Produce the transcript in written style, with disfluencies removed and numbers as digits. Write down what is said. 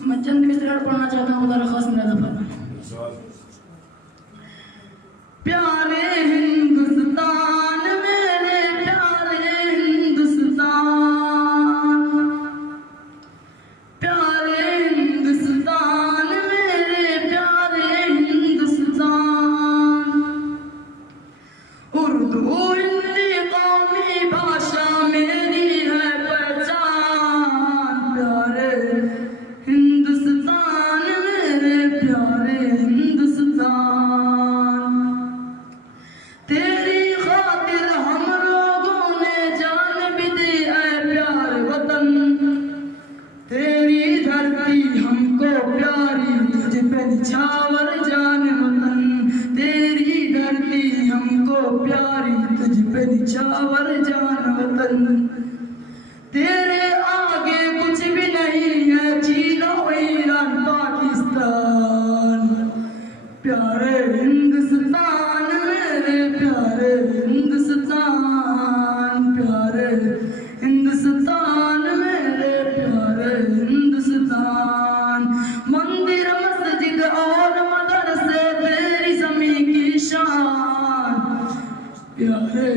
मैं चंद मिसरा पढ़ना चाहता हूँ, खुदा खास मेरा दफा। प्यारे हिंदुस्तान मेरे प्यारे हिंदुस्तान, प्यारे हिंदुस्तान मेरे प्यारे हिंदुस्तान, उर्दू हिंदी कौमी भाषा मेरी है पहचान। प्यारे हिंदुस्तान मेरे प्यारे हिंदुस्तान, तेरी खातिर हम लोगों ने जान भी दी है प्यारे वतन। तेरी धरती हमको प्यारी, तुझ पे निछावर जान वतन। तेरी धरती हमको प्यारी, तुझ पे निछावर जान वतन। तेरे आगे कुछ भी नहीं है, चीन और ईरान पाकिस्तान। प्यारे हिंदुस्तान मेरे प्यारे हिंदुस्तान, प्यारे हिंदुस्तान मेरे प्यारे हिंदुस्तान। मंदिर मस्जिद और मदरसे तेरी ज़मीं की शान। प्यारे